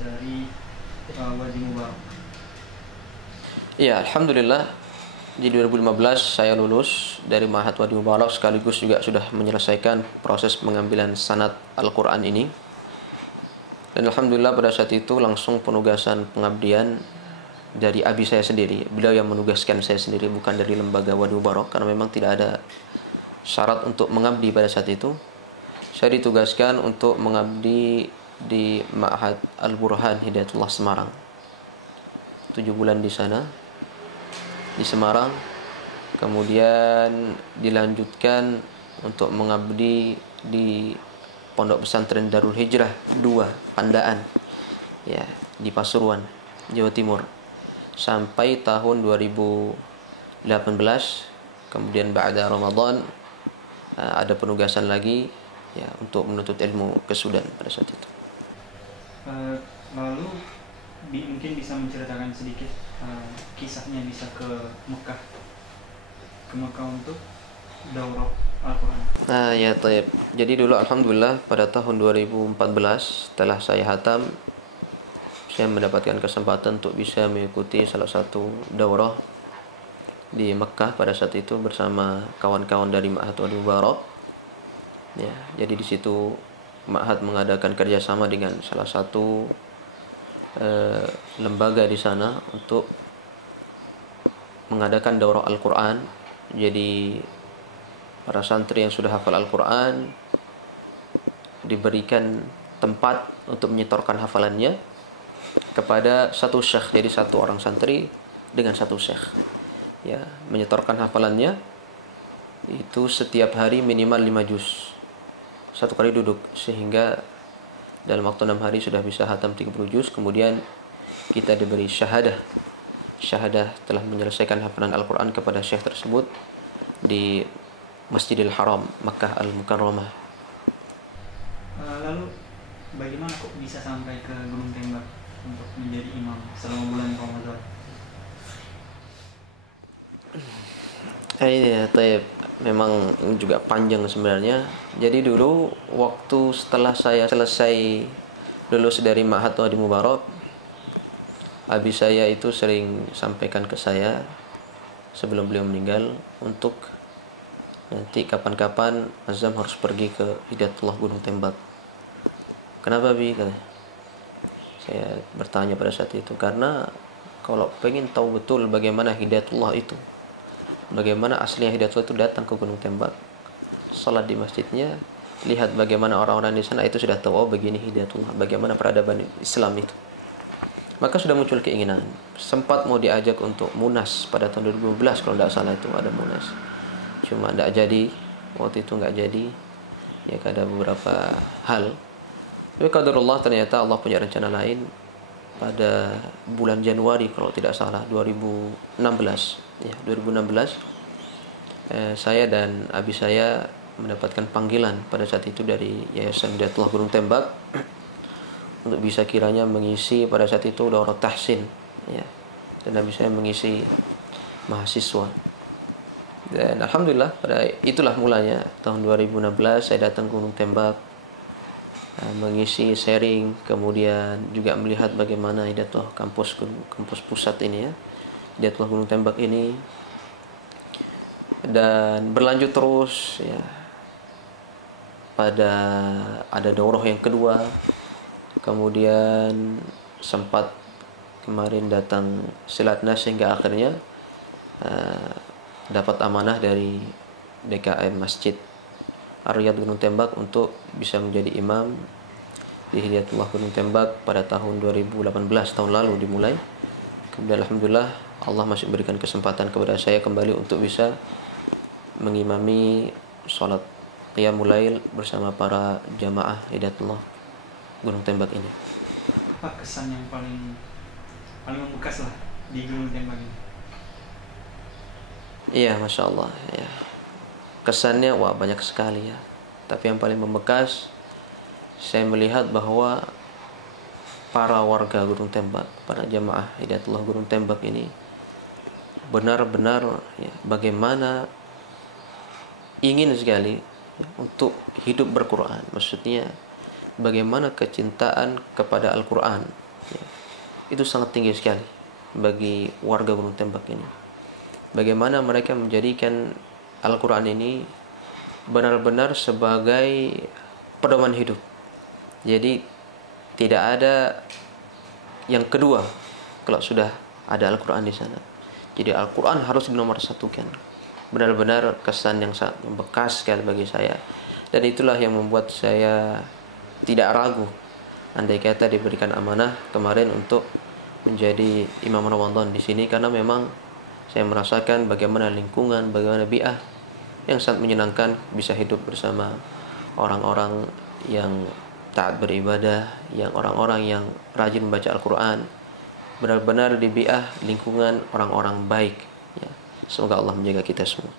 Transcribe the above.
dari Wadi Mubarak? Ya, alhamdulillah di 2015 saya lulus dari Ma'had Wadi Mubarak, sekaligus juga sudah menyelesaikan proses pengambilan sanad Al-Quran ini. Dan alhamdulillah pada saat itu langsung penugasan pengabdian dari abi saya sendiri. Beliau yang menugaskan saya sendiri, bukan dari lembaga Wadi Mubarak, karena memang tidak ada syarat untuk mengabdi pada saat itu. Saya ditugaskan untuk mengabdi di Ma'had Al-Burhan Hidayatullah Semarang. 7 bulan di sana, di Semarang. Kemudian dilanjutkan untuk mengabdi di Pondok Pesantren Darul Hijrah 2 Pandaan, ya, di Pasuruan, Jawa Timur, sampai tahun 2018. Kemudian ba'da Ramadan ada penugasan lagi, ya, untuk menuntut ilmu ke Sudan pada saat itu. Lalu mungkin bisa menceritakan sedikit kisahnya bisa ke Mekah untuk daurah Al-Quran. Nah, ya, taib. Jadi dulu alhamdulillah pada tahun 2014 setelah saya hatam, saya mendapatkan kesempatan untuk bisa mengikuti salah satu daurah di Mekah pada saat itu bersama kawan-kawan dari Ma'had Wadi Mubarak. Ya, jadi di situ Ma'had mengadakan kerjasama dengan salah satu lembaga di sana untuk mengadakan daurah Al-Quran. Jadi para santri yang sudah hafal Al-Quran diberikan tempat untuk menyetorkan hafalannya kepada satu syekh. Jadi satu orang santri dengan satu syekh, ya, menyetorkan hafalannya itu setiap hari minimal 5 juz satu kali duduk, sehingga dalam waktu 6 hari sudah bisa hatam 30 juz. Kemudian kita diberi syahadah telah menyelesaikan hafalan Al-Quran kepada syekh tersebut di Masjidil Haram, Makkah Al-Mukarramah. Lalu bagaimana kok bisa sampai ke Gunung Tembak untuk menjadi imam selama bulan Ramadan? Ya, taib. Memang juga panjang sebenarnya. Jadi dulu waktu setelah saya selesai lulus dari Ma'had Wadi Mubarak, abi saya itu sering sampaikan ke saya sebelum beliau meninggal, untuk nanti kapan-kapan Azam harus pergi ke Hidayatullah Gunung Tembak. Kenapa, Bi? Saya bertanya pada saat itu, karena kalau pengen tahu betul bagaimana Hidayatullah itu, bagaimana aslinya Hidayatullah itu datang ke Gunung Tembak, salat di masjidnya, lihat bagaimana orang-orang di sana, itu sudah tahu, oh begini Hidayatullah, bagaimana peradaban Islam itu. Maka sudah muncul keinginan. Sempat mau diajak untuk Munas pada tahun 2015 kalau tidak salah, itu ada Munas, cuma tidak jadi. Waktu itu nggak jadi, ya, ada beberapa hal. Tapi qadarullah, ternyata Allah punya rencana lain. Pada bulan Januari kalau tidak salah 2016, ya, 2016, saya dan abi saya mendapatkan panggilan pada saat itu dari Yayasan Hidayatullah Gunung Tembak untuk bisa kiranya mengisi pada saat itu daurah tahsin, ya, dan abi saya mengisi mahasiswa. Dan alhamdulillah pada itulah mulanya tahun 2016 saya datang ke Gunung Tembak, mengisi sharing, kemudian juga melihat bagaimana Hidayatullah kampus pusat ini, ya, Hidayatullah Gunung Tembak ini, dan berlanjut terus, ya, pada ada daurah yang kedua. Kemudian sempat kemarin datang Silatnas, sehingga akhirnya dapat amanah dari DKM Masjid Ar-Riyad Gunung Tembak untuk bisa menjadi imam di Hidayatullah Gunung Tembak pada tahun 2018, tahun lalu dimulai. Kemudian alhamdulillah Allah masih berikan kesempatan kepada saya kembali untuk bisa mengimami sholat qiyamul lail bersama para jamaah Hidayatullah Gunung Tembak ini. Apa kesan yang paling membekas lah di Gunung Tembak ini? Iya, Masya Allah, ya. Kesannya banyak sekali, ya. Tapi yang paling membekas, saya melihat bahwa para warga Gunung Tembak, para jamaah Hidayatullah Gunung Tembak ini benar-benar, ya, bagaimana ingin sekali, ya, untuk hidup berquran. Maksudnya bagaimana kecintaan kepada Al-Quran, ya, itu sangat tinggi sekali bagi warga Gunung Tembak ini. Bagaimana mereka menjadikan Al-Quran ini benar-benar sebagai pedoman hidup. Jadi tidak ada yang kedua kalau sudah ada Al-Quran di sana. Jadi Al-Quran harus dinomorsatukan. Benar-benar kesan yang sangat membekas sekali bagi saya. Dan itulah yang membuat saya tidak ragu andai kata diberikan amanah kemarin untuk menjadi imam Ramadan di sini, karena memang saya merasakan bagaimana lingkungan, bagaimana bi'ah yang sangat menyenangkan bisa hidup bersama orang-orang yang taat beribadah, yang orang-orang yang rajin membaca Al-Quran, benar-benar di bi'ah lingkungan orang-orang baik. Ya. Semoga Allah menjaga kita semua.